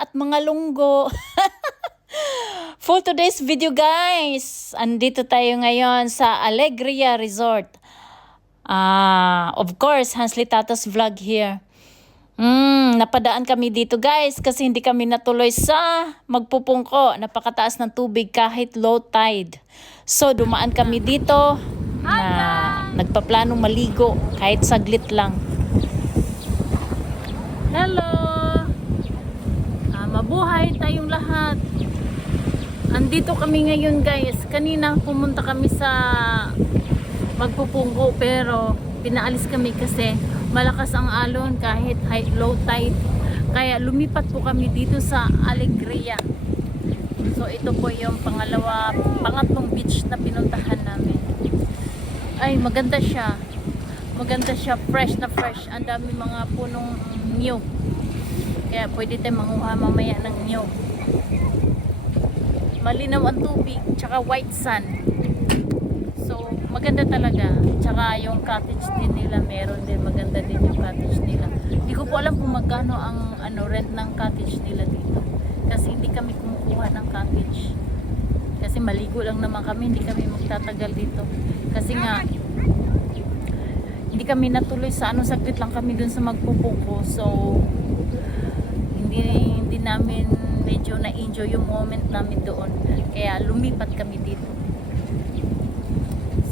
at mga lunggo. For today's video guys, andito tayo ngayon sa Alegria Resort. Of course, Hansly Tatas Vlog here. Napadaan kami dito guys kasi hindi kami natuloy sa magpupungko. Napakataas ng tubig kahit low tide. So dumaan kami dito na nagpaplanong maligo kahit saglit lang. Hello! Mabuhay tayong lahat. Andito kami ngayon guys. Kanina pumunta kami sa magpupungko pero pinaalis kami kasi malakas ang alon kahit high low tide. Kaya lumipat po kami dito sa Alegria. So ito po yung pangatlong beach na pinuntahan namin. Ay maganda siya. Maganda siya, fresh na fresh. Ang dami mga punong niyog. Kaya pwede tayo manguha mamaya ng niyog. Malinaw ang tubig, tsaka white sand. So, maganda talaga. Tsaka yung cottage din nila, meron din. Maganda din yung cottage nila. Hindi ko po alam kung magkano ang rent ng cottage nila dito. Kasi hindi kami kumukuha ng cottage. Kasi maligo lang naman kami, hindi kami magtatagal dito. Kasi nga, hindi kami natuloy sa saglit lang kami dun sa magpupungko. So, hindi namin medyo na-enjoy yung moment namin doon. Kaya lumipat kami dito.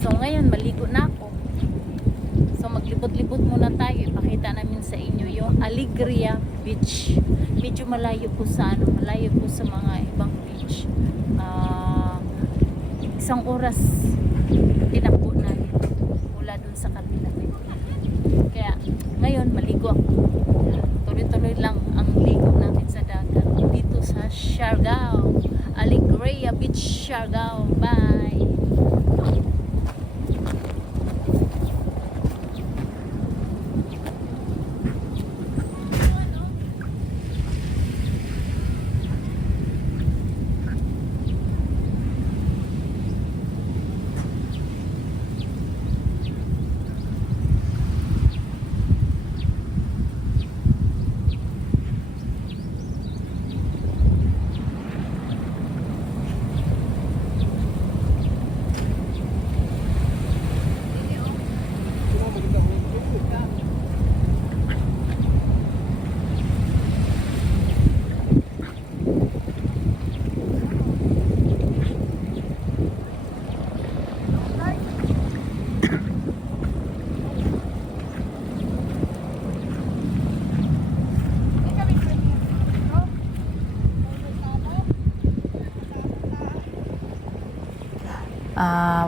So ngayon maligo na ako. So maglibot-libot muna tayo. Ipakita namin sa inyo yung Alegria Beach. Medyo malayo po sa malayo po sa mga ibang beach. Isang oras tinakbo namin mula dun sa kabila. Kaya ngayon maligo ako. Tuloy-tuloy lang ang ligo natin sa dagat dito sa Siargao, Alegria Beach, Siargao. Bye!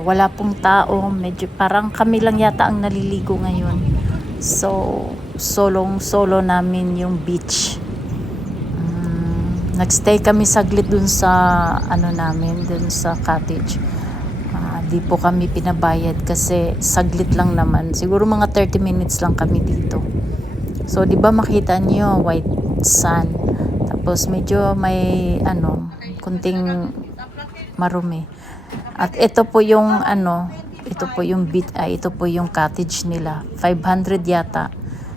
Wala pong tao, medyo parang kami lang yata ang naliligo ngayon. So solo namin yung beach. Nagstay kami saglit dun sa namin, dun sa cottage. Di po kami pinabayad kasi saglit lang naman, siguro mga 30 minutes lang kami dito. So di ba makita niyo white sand, tapos medyo may kunting marumi. At ito po yung ito po yung ito po yung cottage nila. 500 yata.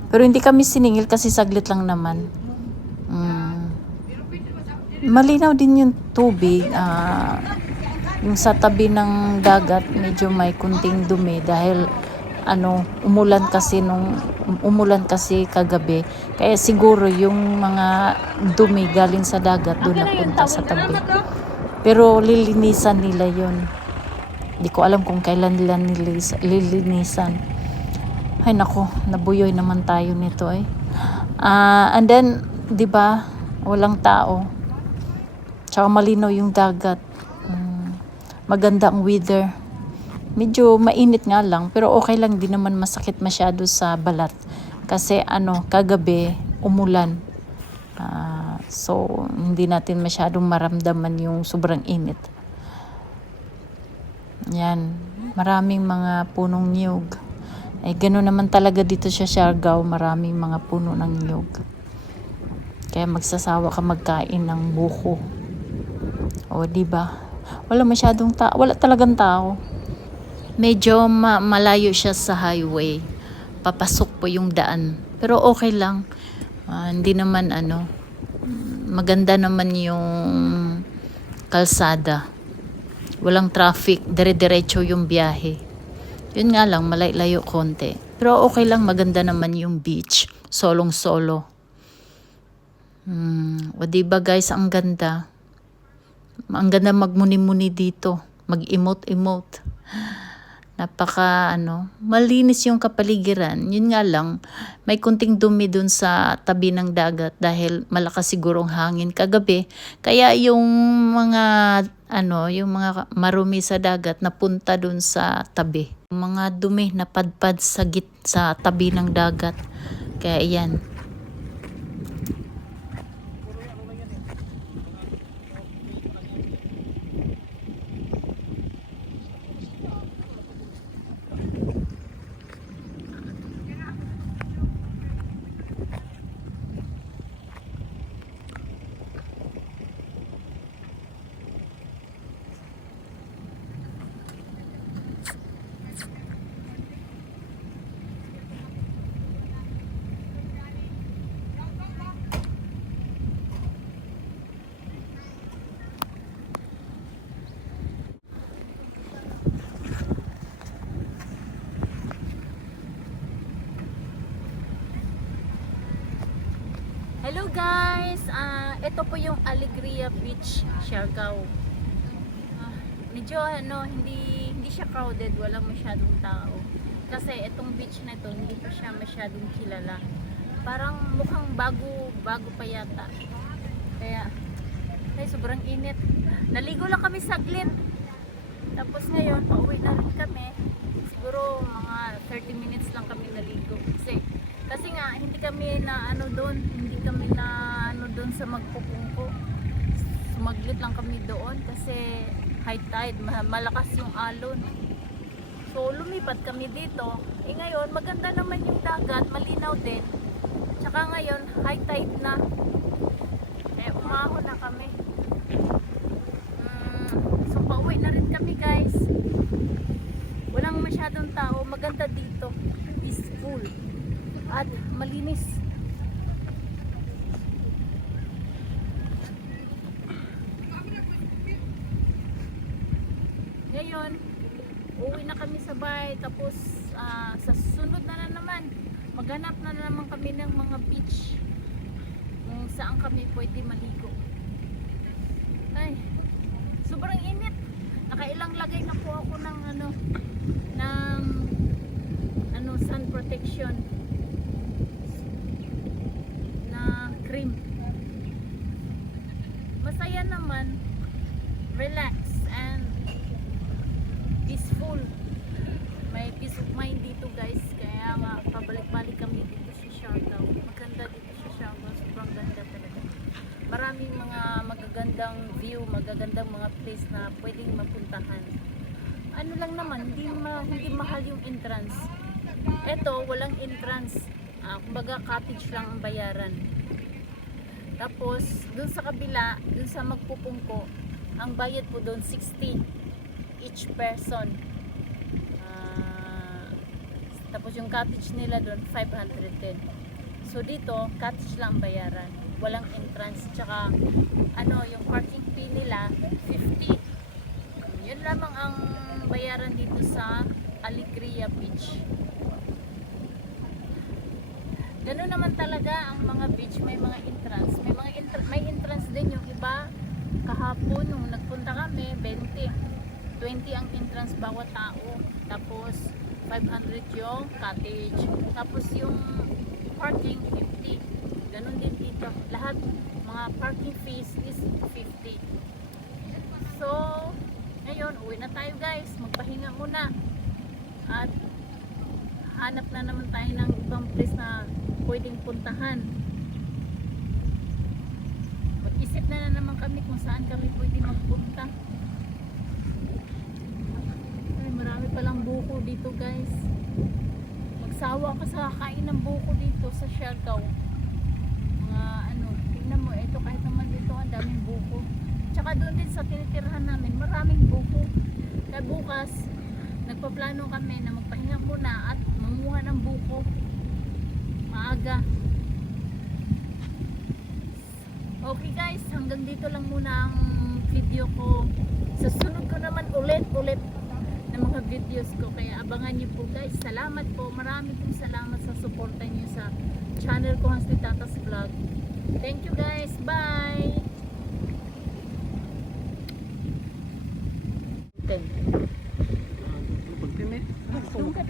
Pero hindi kami siningil kasi saglit lang naman. Malinaw din yung tubig. Yung sa tabi ng dagat medyo may kunting dumi dahil umulan kasi kagabi. Kaya siguro yung mga dumi galing sa dagat doon napunta sa tabi. Pero lilinisan nila yun. Hindi ko alam kung kailan nila lilinisan. Ay nako, nabuyoy naman tayo nito eh. And then, di ba, walang tao. Tsaka malinaw yung dagat. Maganda ang weather. Medyo mainit nga lang, pero okay lang, di naman masakit masyado sa balat. Kasi kagabi, umulan. So, hindi natin masyadong maramdaman yung sobrang init. Yan. Maraming mga punong niyog. Gano'n naman talaga dito sa Siargao. Maraming mga puno ng niyog. Kaya magsasawa ka magkain ng buko. O, diba? Wala masyadong tao. Wala talagang tao. Medyo malayo siya sa highway. Papasok po yung daan. Pero okay lang. Hindi naman maganda naman yung kalsada. Walang traffic, dire-diretso yung biyahe. Yun nga lang, malay-layo konti. Pero okay lang, maganda naman yung beach. Solong-solo. O diba guys, ang ganda. Ang ganda magmuni-muni dito. Mag-emote-emote. Napaka malinis yung kapaligiran. Yun nga lang, may kunting dumi dun sa tabi ng dagat dahil malakas sigurong hangin kagabi. Kaya yung mga yung mga marumi sa dagat napunta dun sa tabi. Mga dumi na padpad sa tabi ng dagat. Kaya yan. Hello guys! Ito po yung Alegria Beach, Siargao. Medyo hindi siya crowded, walang masyadong tao. Kasi itong beach na ito, hindi pa siya masyadong kilala. Parang mukhang bago pa yata. Kaya, sobrang init. Naligo lang kami saglit. Tapos ngayon, pauwi na rin kami. Siguro mga 30 minutes lang kami naligo. Kasi nga, hindi kami na doon sa magpupungko. Sumaglit lang kami doon kasi high tide, malakas yung alon. So lumipat kami dito. Ngayon maganda naman yung dagat, malinaw din. Tsaka ngayon high tide na. Umahon na kami. So pauwi na rin kami guys. Walang masyadong tao, maganda dito. Peaceful at malinis. Ngayon, uwi na kami sa bahay. Tapos sa sunod na naman, maghanap na naman kami ng mga beach kung saan kami pwede maligo. Ay, sobrang init. Nakailang lagay na po ako ng sun protection na cream. Masaya naman, relax and peaceful. May peace of mind dito guys. Kaya nga pabalik-balik kami dito sa Siargao. Maganda dito sa Siargao. Sobrang ganda talaga. Maraming mga magagandang view, magagandang mga place na pwedeng mapuntahan. Ano lang naman, hindi mahal yung entrance. Eto, walang entrance. Kumbaga cottage lang ang bayaran. Tapos, dun sa kabila, dun sa magpupungko, ang bayad po doon 60 each person. Tapos yung cottage nila doon 510. So dito, cottage lang bayaran. Walang entrance. Tsaka yung parking fee nila 50. Yun lamang ang bayaran dito sa Alegria Beach. Ganun naman talaga ang mga beach, may mga entrance. May entrance din yung iba. Kahapon nung nagpunta kami, 20 ang entrance bawat tao. Tapos 500 yung cottage. Tapos yung parking 50. Ganun din dito. Lahat mga parking fees is 50. So, ngayon uwi na tayo guys. Magpahinga muna. At hanap na naman tayo ng ibang place na pwedeng puntahan. Mag-isip na naman kami kung saan kami pwede magpunta. Ay, marami palang buko dito guys. Magsawa ka sa kakain ng buko dito sa Siargao. Tingnan mo, ito kahit naman dito ang daming buko. Tsaka doon din sa tinitirhan namin, maraming buko. Kaya bukas, nagpaplano kami na magpahinga muna at manguha ng buko maaga. Okay guys, hanggang dito lang muna ang video ko. Sa sunod ko naman ulit ng mga videos ko. Kaya abangan niyo po guys. Salamat po. Marami pong salamat sa suporta niyo sa channel ko, Hans Tatas Vlog. Thank you guys. Bye! 10. Pagpime. Tungkat.